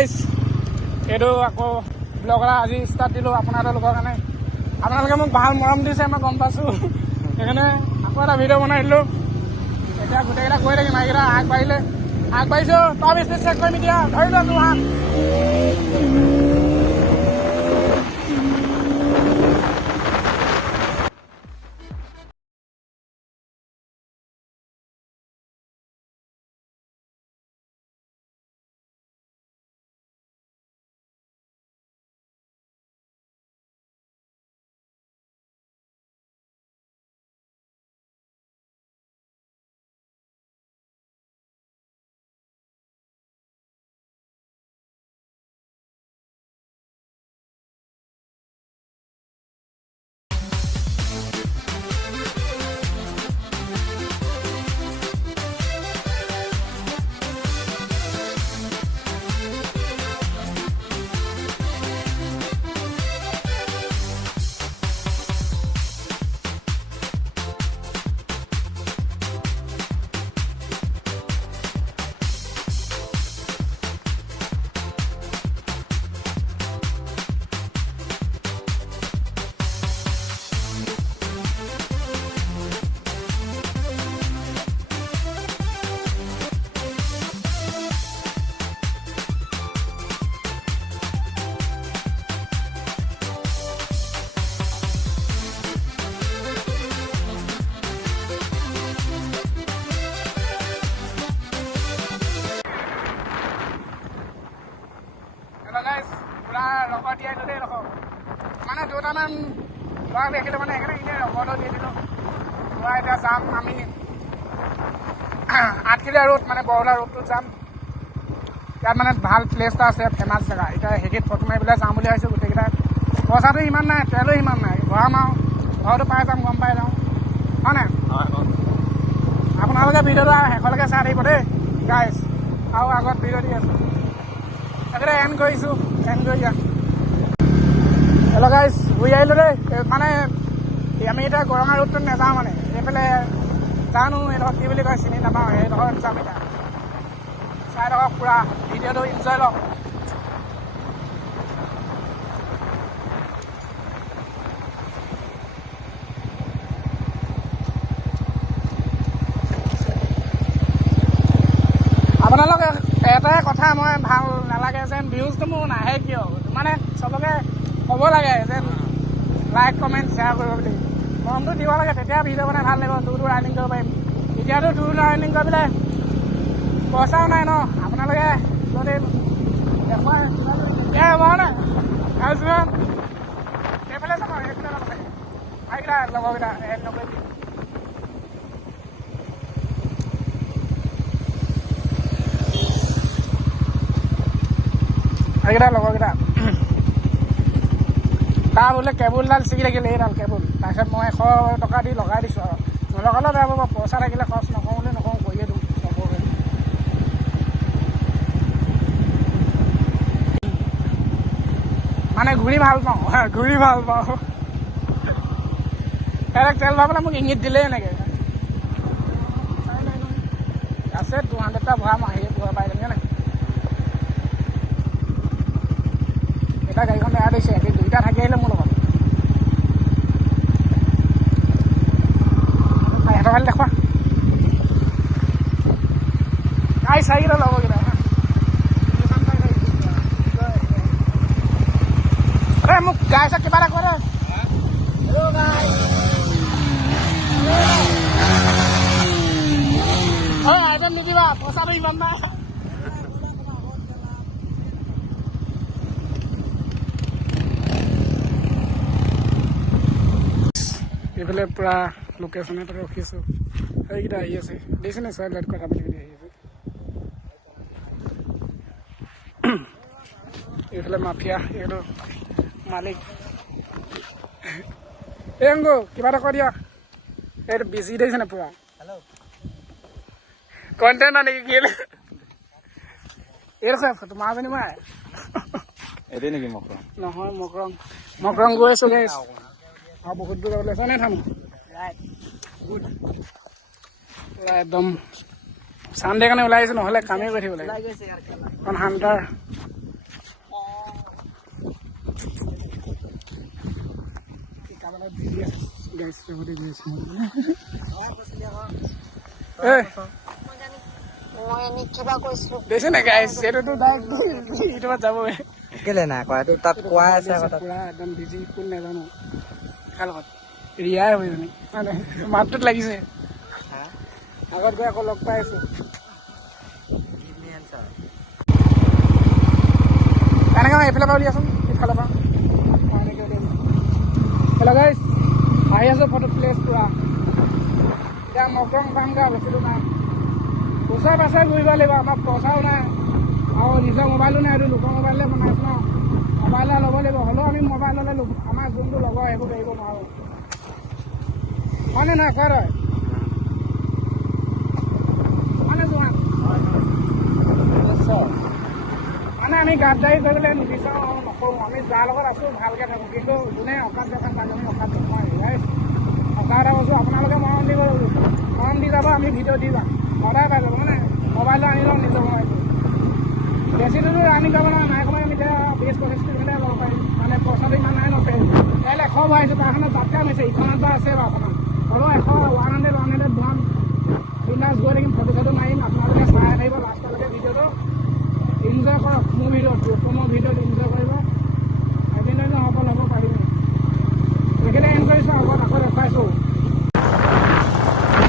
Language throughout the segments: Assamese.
গাইজ এইটো আকৌ ব্লগ এটা আজি ষ্টাৰ্ট দিলোঁ আপোনালোকৰ কাৰণে। আপোনালোকে মোক ভাল মৰম দিছে, মই গম পাইছোঁ, সেইকাৰণে আকৌ এটা ভিডিঅ' বনাই দিলোঁ। এতিয়া গোটেইকেইটা কৈ থাকিম, এইকেইটা আগবাঢ়িছোঁ। টপ স্পীড চেক কৰিম এতিয়া, ধৰি লোৱা তোমাক। পুৰা ৰগৰ দিয়াই দিলোঁ দেই, ৰখক মানে দুটামান ল'ৰা দেখিলোঁ মানে সেইকাৰণে এনেই ৰগৰটো দি দিলোঁ। পুৰা এতিয়া যাম আমি 8খিলীয়া ৰোড, মানে বৰলা ৰোডটোত যাম। ইয়াত মানে ভাল প্লেচ এটা আছে, ফেমাছ জেগা। এতিয়া সেইখিনিত ফটো মাৰি পেলাই যাম বুলি ভাবিছোঁ। গোটেইকেইটা পইচাটো ইমান নাই, তেলো ইমান নাই, ভৰাম আৰু ঘৰটো পাই যাম, গম পাই যাওঁ, হয় নাই? আপোনালোকে ভিডিঅ'টো শেষলৈকে চাই থাকিব দেই গাইজ। আৰু আগত ভিডিঅ' দি আছোঁ, এইকেইটা এণ্ড কৰিছোঁ, এণ্ড কৰি দিয়া। হেল্ল' গাইজ, ঘূৰি আহিলোঁ দেই। মানে আমি এতিয়া গৰঙা ৰোডটোত নাযাওঁ, মানে এইফালে জানো এইডোখৰ কি বুলি কয় চিনি নাপাওঁ, সেইডোখৰত যাম এতিয়া। চাই থাকক, পুৰা ভিডিঅ'টো এনজয় লওক। আপোনালোকে এটাই কথা মই ভাল নালাগে যেন ভিউজটো মোৰ নাহে কিয়, মানে চবকে ক'ব লাগে যেন লাইক কমেণ্ট শ্বেয়াৰ কৰিব বুলি, মৰমটো দিব লাগে, তেতিয়া ভিডিঅ' বনাই ভাল লাগিব, দূৰ ৰানিং কৰিব পাৰিম। এতিয়াতো দূৰ ৰানিং কৰিবলৈ পইচাও নাই ন, আপোনালোকে যদি দেখুৱাই তেতিয়াই হ'ব নাই। তাৰপিছত সেইফালে যাব, সেইফালে যাব লাগে, এইকেইটা লগৰকেইটা এড নকৰি এইকেইটা লগৰকেইটা। তাৰ বোলে কেবুলডাল ছিগি থাকিলে, এইডাল কেবুল। তাৰপিছত মই 100 টকা দি লগাই দিছোঁ আৰু নলগালেও বেয়া পাব, পইচা থাকিলে খৰচ নকৰোঁ বুলি নকওঁ, কৰিয়ে দিওঁ চবকে। মানে ঘূৰি ভাল পাওঁ, ঘূৰি ভাল পাওঁ। ডাইৰেক্ট তেল ভৰাবলৈ মোক ইংগিত দিলেই এনেকৈ আছে 200টা ভৰাম, আহি পুৰা পাই যামগৈ নাই। এটা গাড়ীখন বেয়া দিছে, সেই দুইটা থাকি আহিলে মোৰ লগত। সিহঁতৰ খালি দেখুৱা গাড়ী চাৰিকেইটা লগৰকেইটা। মোক গাড়ী চাই কিবা এটা কৰে, আইটেম নিদিবা, পইচাটো ইমান নাই। এইফালে পুৰা লোকেশ্যন এটা ৰখিছোঁ, সেইকেইটা আহি আছে, দেখিছে নে চাইডত কথা পাতি আহি আছে। এইফালে মাফিয়া, এইটো মালিক। এই অংগু কিবা এটা কৈ দিয়া, এইটো বিজি দেখিছে নে পুৰা কণ্টেণ্ট নেকি কি এইডোখৰ ফটো মাজনী মাই এটাই নেকি মকৰং? নহয় মকৰং গৈ আছোঁ গাইছ, আৰু বহুত দূৰ যাবলৈ আছে নে থানো একদম চানডে কাৰণে ওলাই আহিছোঁ, নহ'লে কামেই কৰি থাকিব লাগে। কাৰণ হাণ্টাৰ দেখিছে নে গাইছ এইটোতো ইউটিউবত যাবই কেলে নাই কোৱা এইটো তাত কোৱা আছে আকৌ তাত পুৰা একদম বিজি কোন নাজানো কাৰ লগত ৰিয়াই হৈ মানে মানে মাতটোত লাগিছে আগত গৈ আকৌ লগ পাই আছো এনেকৈ এইফালৰ পৰা উলিয়াচোন ইফালৰ পৰা এনেকৈ উলিয়াই হেল্ল' গাইছ আহি আছোঁ ফটো প্লেচ পূৰা এতিয়া মকৰং পামগৈ বেছিটো নাই ওচৰে পাছৰে ঘূৰিব লাগিব আমাৰ পইচাও নাই আৰু নিজৰ মোবাইলো নাই এইটো লোকৰ মোবাইললৈ বনাইছোঁ ন মোবাইল ল'ব লাগিব হ'লেও আমি মোবাইল ল'লে আমাৰ যোনটো লগৰ সেইবোৰ এৰিব নোৱাৰোঁ হয়নে নহয় কয় হয়নে জোৱান মানে আমি গাদ্দাৰী কৰিবলৈ নিবিচাৰোঁ নকৰোঁ আমি যাৰ লগত আছোঁ ভালকৈ থাকোঁ কিন্তু যোনে অকাত দেখাত মানুহে অকাত দেখুৱাই সঁচা এটা কৈছোঁ আপোনালোকে মৰম দিব মৰম দি যাব আমি ভিডিঅ' দি যাম সদায় পাই যাব মানে মোবাইলটো আনি লওঁ নিজৰ মোবাইলটো বেছিটোতো আনি যাব নাই কমাই আমি এতিয়া 20-25 কিলোমিটাৰ ল'ব পাৰিম মানে পইচাটো ইমান নাই নপৰিম কাইলৈ 100 ভৰাইছোঁ তাৰখনত যাত্ৰা হৈছে ইখনত বা আছে বাৰু আপোনাৰ হ'লেও 100 ভৰাম বিন্দাছ গৈ থাকিম ফটো চটো মাৰিম আপোনালোকে চাই থাকিব লাষ্টলৈকে ভিডিঅ'টো এনজয় কৰক মোৰ ভিডিঅ'ত এনজয় কৰিব এদিন সফল হ'ব পাৰিম এইকেইটা এন কৰিছোঁ আগত আকৌ দেখাইছোঁ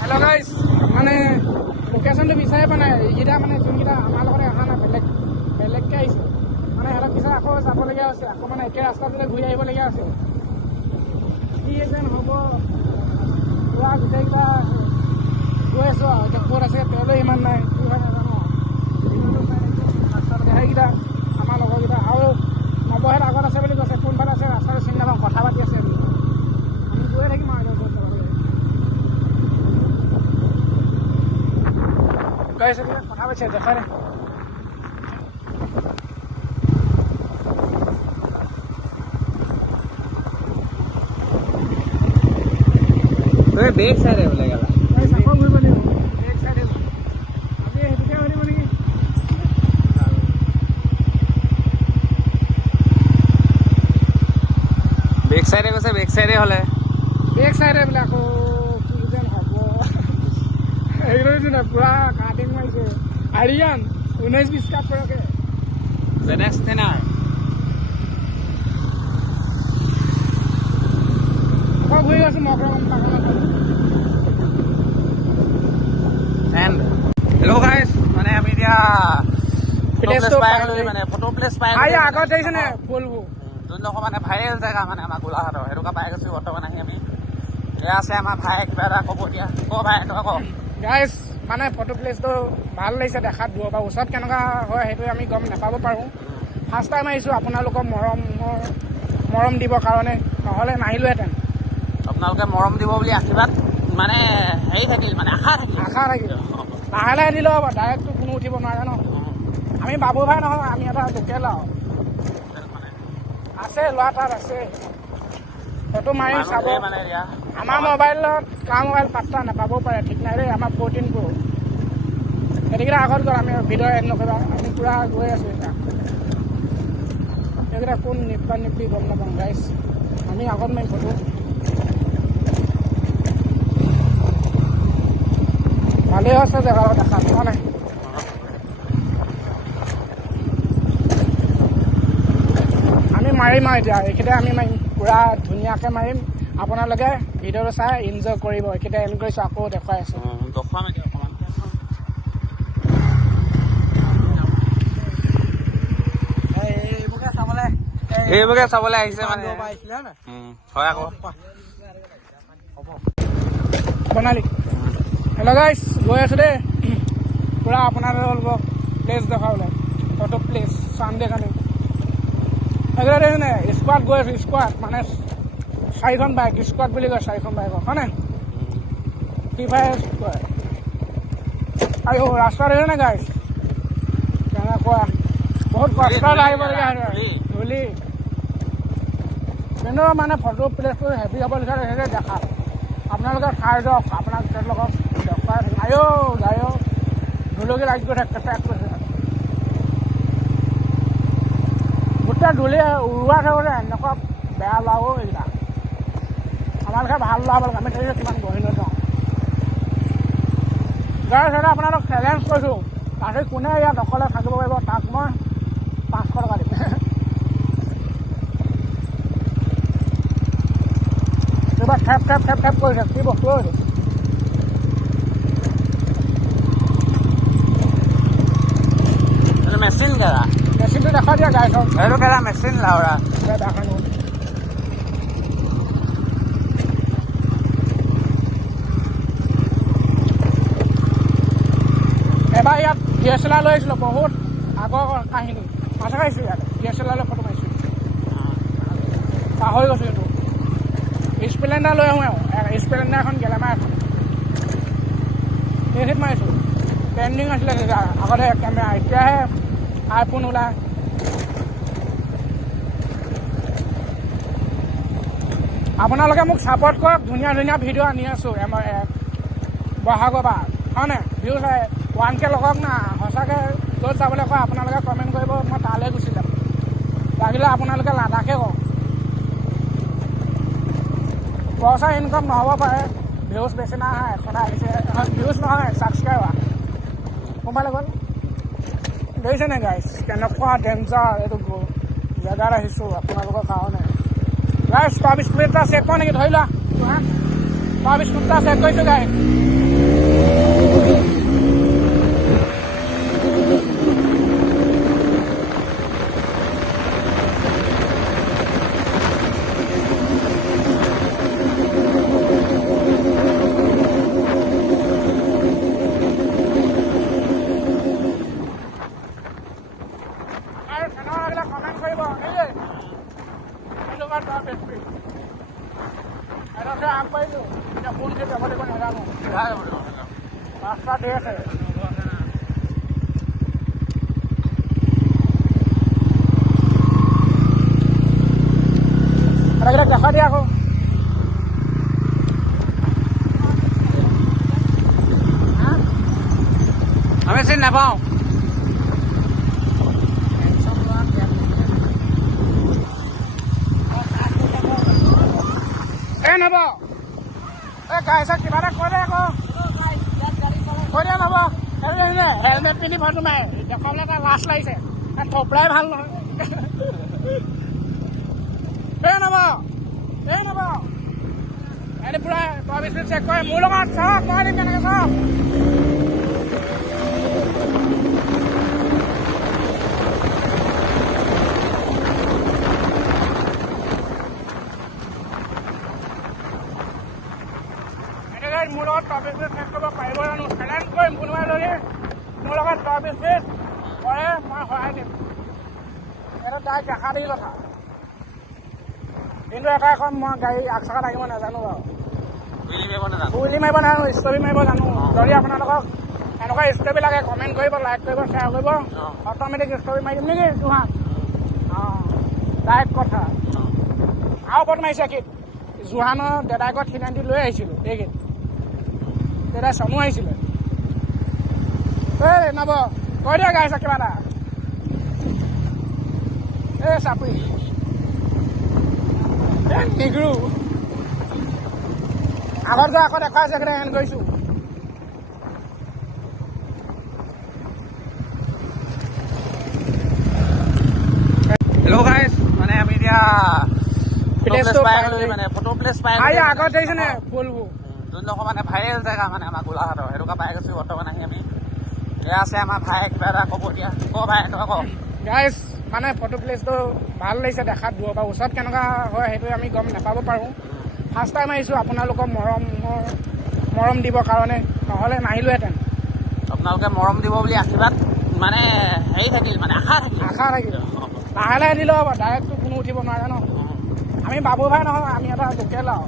হেল্ল' গাইছ মানে লোকেশ্যনটো বিচাৰি পোৱা নাই এইকেইটা মানে যোনকেইটা আমাৰ লগতে অহা নাই বেলেগকৈ আহিছে মানে সিহঁতক পিছত আকৌ যাবলগীয়া হৈছে আকৌ মানে একে ৰাস্তাটোলৈ ঘূৰি আহিবলগীয়া হৈছে কি যেন হ'ব পুৰা গোটেইকেইটা গৈ আছোঁ আৰু এতিয়া ক'ত আছে তেওঁলৈ ইমান নাই কি হয় নাজানো ৰাস্তালৈকে সেইকেইটা আমাৰ লগৰকেইটা আৰু নৱহেঁত আগত আছে বুলি কৈছে কোনফালে আছে ৰাস্তাটো চিনি নাপাওঁ কথা পাতি আছে বুলি আমি গৈ থাকিম আৰু গাইছে কথা পাতিছে দেখাই নাই বেগ চাইডে বোলে গেলা আকৌ ঘূৰিব লাগিব বেক চাইডে আমি সেইটোকে ঘূৰিব নেকি বেক চাইডে গৈছে বেক চাইডে হ'লে বেক চাইডে বোলে আকৌ কি যেন হ'ব এইটো নাই পুৰা কাটিং মাৰিছে আৰিয়ান 19-20 কাট পৰাকৈ জেনেক্স টেনাৰ আকৌ ঘূৰি আছোঁ মকৰং এণ্ড হেল্ল' গাইছ মানে আমি এতিয়া ফটো প্লেচ পাই আগত দেখিছেনে ফুলবোৰ যোনডোখৰ মানে ভাইৰেল জেগা মানে আমাৰ গোলাঘাটৰ সেইটোকে পাই গৈছোঁ বৰ্তমান আহি আমি এয়া আছে আমাৰ ভাই কিবা এটা ক'ব এতিয়া ক ভাই তই ক গাইছ মানে ফটো প্লেচটো ভাল লাগিছে দেখাত দূৰৰ পৰা ওচৰত কেনেকুৱা হয় সেইটো আমি গম নাপাব পাৰোঁ ফাৰ্ষ্ট টাইম আহিছোঁ আপোনালোকক মৰম দিবৰ কাৰণে নহ'লে নাহিলোহেঁতেন আপোনালোকে মৰম দিব বুলি আশীৰ্বাদ মানে হেৰি থাকিল মানে আশা থাকিল লাহে লাহে দিলেও হ'ব ডাইৰেক্টটো কোনো উঠিব নোৱাৰে ন আমি বাবু ভাই নহয় আমি এটা লোকেল আৰু আছে ল'ৰা তাত আছে ফটো মাৰি চাব মানে আমাৰ মোবাইলত কাৰ মোবাইল পাত্তা নাপাবও পাৰে ঠিক নাই দেই আমাৰ 14 Pro সেইকেইটা আগত গ'ল আমি ভিডিঅ' এড নকৰিবা আমি পূৰা গৈ আছোঁ এতিয়া সেইকেইটা কোন নিপি গম নাপাওঁ গাইছ আমি আগত মাৰিম ফটো ভালেই আছে জেগা দেখা পোৱা নাই আমি মাৰিম আৰু এতিয়া এইকেইটা আমি মাৰিম পূৰা ধুনীয়াকৈ মাৰিম আপোনালোকে ভিডিঅ'টো চাই এনজয় কৰিব এইকেইটা এণ্ড কৰিছোঁ আকৌ দেখুৱাই আছোঁ এইবোৰকে চাবলৈ আহিছে মানে হয় আকৌ বনালি হেল্ল' গাইছ গৈ আছোঁ দেই পূৰা আপোনালোকক প্লেচ দেখাবলৈ ফটো প্লেচ চানডে কাৰণে সেইকেইটা দেখিছেনে স্কোৱাড গৈ আছোঁ স্কোৱাড মানে 4খন বাইক স্কোৱাড বুলি কয় 4খন বাইকক হয়নে ফ্ৰী ফায়াৰ কয় আৰু ৰাস্তা দেখিছেনে গাইছ কেনেকুৱা বহুত কষ্টত আহিবলগীয়া হয় ধূলি কিন্তু মানে ফটো প্লেচটো হেভি হ'বলগীয়া হৈছে দেখা আপোনালোকে খাই যাওক আপোনাক তেওঁলোকক দেখুৱাই থাকিম আয়ো ধুলকি লাইট গৈ থাকে পেক কৰিছে গোটেই ধূলি উৰুৱাই থাকোঁতে এনেকুৱা বেয়া লাও এইবিলাক আপোনালোকে ভাল ল'ব লাগে আমি দেখিছোঁ কিমান গঢ়ি লৈ যাওঁ যাৰ কাৰণে আপোনালোক চেলেঞ্জ কৰিছোঁ আজি কোনে ইয়াত অকলে থাকিব পাৰিব তাক মই 500 টকা দিম কিবা ঠেপ ঠেপ ঠেপ ঠেপ কৰিছে কি বস্তু এইটো মেচিন কেৰা মেচিনটো দেখা দিয়া গাইছক সেইটো কেৰা মেচিন লাউৰা দেখা নো এবাৰ ইয়াত DSLR লৈ আহিছিলোঁ বহুত আগৰ কাহিনী মাছ খাইছোঁ ইয়াত DSLR লৈ ফটো মাৰিছোঁ পাহৰি গৈছোঁ কিন্তু স্প্লেণ্ডাৰ লৈ আহোঁ স্প্লেণ্ডাৰ এখন গেলামাৰ এখন সেইখিনিত মাৰিছোঁ ট্ৰেণ্ডিং আছিলে তেতিয়া আগতে কেমেৰা এতিয়াহে আইফোন ওলায় আপোনালোকে মোক ছাপৰ্ট কৰক ধুনীয়া ধুনীয়া ভিডিঅ' আনি আছোঁ বহাগৰ পৰা হয়নে ভিউজ 1K লগাওক না সঁচাকৈ য'ত যাবলৈ কয় আপোনালোকে কমেণ্ট কৰিব মই তালৈ গুচি যাম লাগিলে আপোনালোকে লাডাখে কওক পইচা ইনকাম নহ'ব পাৰে ভিউজ বেছি নাহে সদায় আহিছে ভিউজ নহয় ছাবস্ক্ৰাইবাৰ মোবাইল গ'ল দেখিছেনে গাইছ কেনেকুৱা ডেঞ্জাৰ এইটো জেগাত আহিছোঁ আপোনালোকৰ কাৰণে গাইছ 24 মিনিট এটা চেক কৰোঁ নেকি ধৰি লোৱা 24 মিনিট এটা চেক কৰিছোঁ গাইছ কমেণ্ট কৰিব আগবাঢ়িছোঁ এতিয়া কোনখিনি যাব লাগিব নাজানো ৰাস্তা ধেৰ আছে এটাকেইটাক দেখা দিয়া আকৌ আমি চিনি নাপাওঁ নব এই গাইছা কিবা এটা কৰে আকৌ কৈ দিয়া নব হেলমেট পিন্ধি ফটো মাৰে দেখুৱাবলৈ এটা লাজ লাগিছে থপৰাই ভাল নহয় নব এনে পুৰা 24 মিনিট চেক কৰে মোৰ লগত চাওক মই দিম কেনেকৈ চাওক মোৰ লগত 24 মিনিট চেক কৰিব পাৰিব জানো চেলেঞ্জ কৰিম কোনোবাই যদি মোৰ লগত 24 মিনিট কৰে মই সহায় দিম এইটো তাইক দেখা দি কথা কিন্তু এটা এখন মই গাড়ী আগচকা লাগিব নাজানো বাৰু গুলি মাৰিব নাজানো ষ্টৰি মাৰিব জানো যদি আপোনালোকক এনেকুৱা ষ্টৰি লাগে কমেণ্ট কৰিব লাইক কৰিব শ্বেয়াৰ কৰিব অট'মেটিক ষ্টৰি মাৰি দিম নেকি তোহাত অঁ ডাইৰেক্ট কথা আৰু ওপৰত মাৰিছে কি জোহানৰ দেদাইকত 390 লৈ আহিছিলোঁ এইকেইদিন তেতিয়া চমু আহিছিলে এই নব কৈ দিয়া গাইছা কিবা এটা এই চাপৰি নিগৰু আগত যে আকৌ দেখা আছে একেবাৰে হেন কৰিছোঁ হেল্ল' গাইছ মানে আমি এতিয়া ফটো প্লেচ পাই আগত দেখিছেনে ফুলবোৰ যোনডোখৰ মানে ভাইৰেল জেগা মানে আমাৰ গোলাঘাটৰ সেইটোকে পাই গৈছোঁ বৰ্তমান আহি আমি এয়া আছে আমাৰ ভাইয়ে কিবা এটা ক'ব এতিয়া ক' ভাই তই ক গাইছ মানে ফটো প্লেচটো ভাল লাগিছে দেখাত দূৰৰ পৰা ওচৰত কেনেকুৱা হয় সেইটো আমি গম নাপাব পাৰোঁ ফাৰ্ষ্ট টাইম আহিছোঁ আপোনালোকৰ মৰম দিবৰ কাৰণে নহ'লে নাহিলোহেঁতেন আপোনালোকে মৰম দিব বুলি আশীৰ্বাদ মানে হেৰি থাকিল মানে আশা থাকিল লাহে লাহে দিলেও হ'ব ডাইৰেক্টটো কোনো উঠিব নোৱাৰে ন আমি বাবু ভাই নহয় আমি এটা লোকেল আৰু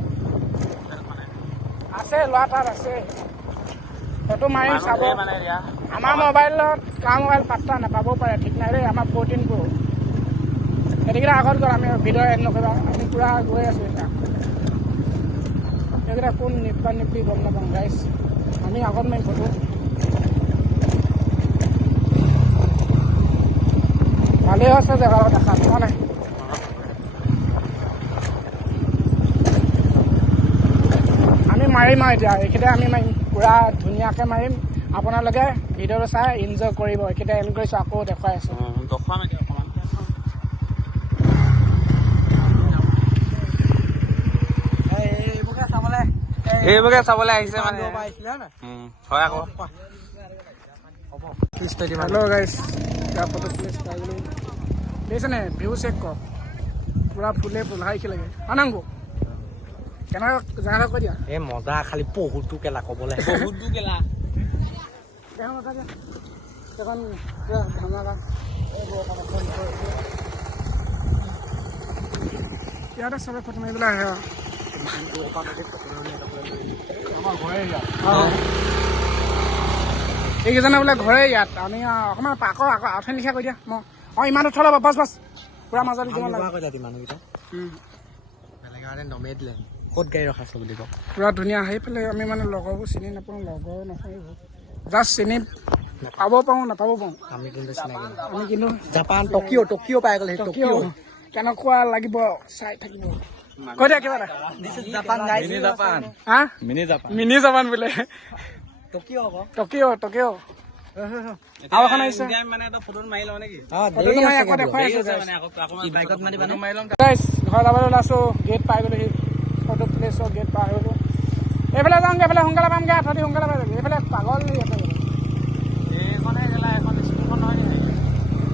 আছে ল'ৰা তাত আছে ফটো মাৰিম চাব আমাৰ মোবাইলত কাৰ মোবাইল পাত্তা নাপাবও পাৰে ঠিক নাই দেই আমাৰ 14 Pro সেইকেইটা আগত গ'ল আমি ভিডিঅ' এড নকৰিবা আমি পূৰা গৈ আছোঁ এতিয়া সেইকেইটা কোন নিপি গম নাপাওঁ গাইছ আমি আগত মাৰিম ফটো ভালেই হৈছে জেগাটো দেখা পোৱা নাই মাৰিম আৰু এতিয়া এইকেইটা আমি মাৰিম পূৰা ধুনীয়াকৈ মাৰিম আপোনালোকে ভিডিঅ'টো চাই এনজয় কৰিব এইকেইটা এণ্ড কৰিছোঁ আকৌ দেখুৱাই আছোঁ এইবোৰকে চাবলৈ আহিছে মানে হয় আকৌ হেল্ল' গাইছ ফটো প্লেচ পাই গ'লো দেখিছেনে ভিউ চেক কৰ পূৰা ফুলে ফুল হাইকি লাগে আনাংগো কেনেকৈ জেগাটা কৈ দিয়া এই মজা খালি বহুতো কেলা ক'বলৈ বহুতো কেলা এখন কথা দিয়া এখন পূৰা ধামাকা ইয়াতে চবে ফটো মাৰিবলৈ আহে আৰু এইকেইজনে বোলে ঘৰে ইয়াত আমি অকণমান আকৌ আকৌ আঠে নিশা কৈ দিয়া মই ইমান উঠা ল'ব বাছ বাছ পূৰা মাজত দিব লাগে মানুহকেইটা নমেই দিলে ক'ত গাড়ী ৰখাইছে বুলি কওঁ পূৰা ধুনীয়া সেইফালে আমি মানে লগৰবোৰ চিনি নাপাওঁ লগৰ নহয় জাষ্ট চিনি পাব পাৰোঁ নাপাব পাৰোঁ আমি কিন্তু চিনাকি আমি কিন্তু জাপান টকিঅ' পাই গ'লে টকিঅ' কেনেকুৱা লাগিব চাই থাকিব কৈ দিয়া কিবা এটা হা মিনি জাপান বোলে টকিঅ' আৰু এখন আহিছে ঘৰ যাবলৈ ওলাইছোঁ গেট পাই গ'লোহি ফটো প্লেচৰ গেট পাৰ হৈ গ'লো এইফালে যাওঁগৈ এইফালে সোনকালে পামগৈ আঠি সোনকালে পাই যাবি এইফালে পাগল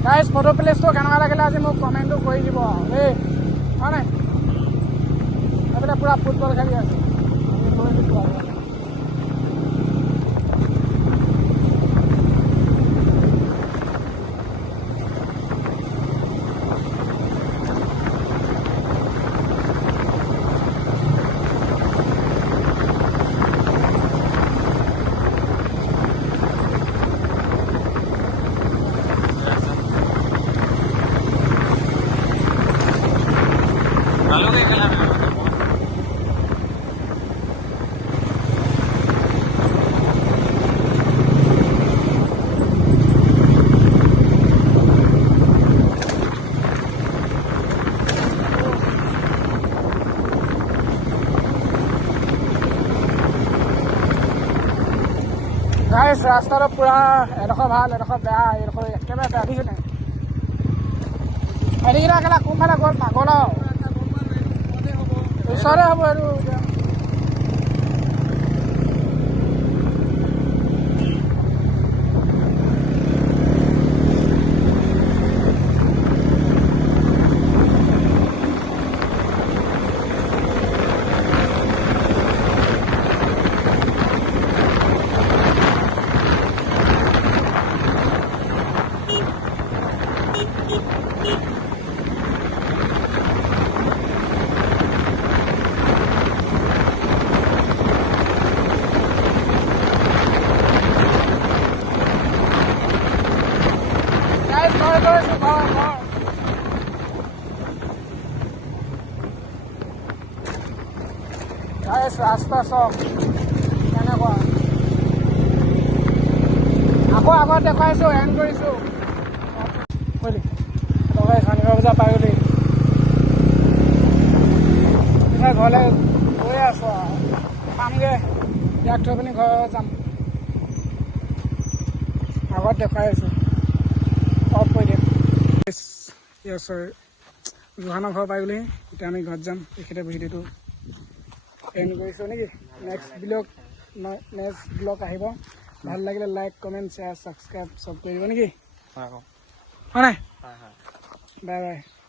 গাইছ ফটো প্লেচটো কেনেকুৱা লাগিলে আজি মোক কমেণ্টটো কৰি দিব দেই হয় নাই এইফালে পূৰা ফুটবল খেলি আছে গাইছ ৰাস্তাটো পূৰা এডোখৰ ভাল এডোখৰ বেয়া এইডোখৰ একেবাৰে বেয়া দেখিছে নাই হেৰিকেইটা কেলা কোনফালে গ'ল পাগল আৰু ওচৰতে হ'ব এইটো এতিয়া ৰাস্তা চব কেনেকুৱা আকৌ আগত দেখুৱাইছোঁ এণ্ড কৰিছোঁ শনিবাৰ বজাৰ পাই গ'লি ঘৰলৈ গৈ আছোঁ আৰু পামগৈ ইয়াক থৈ পিনি ঘৰ যাম আগত দেখুৱাই আছোঁ অফ কৰি দিম জোহানৰ ঘৰ পাই গ'লি এতিয়া আমি ঘৰত যাম এইখিনিতে ভিডিঅ'টো এণ্ড কৰিছোঁ নেকি নেক্সট ব্লগ আহিব ভাল লাগিলে লাইক কমেণ্ট শ্বেয়াৰ ছাবস্ক্ৰাইব চব কৰি দিব নেকি হয় নাই বাই বাই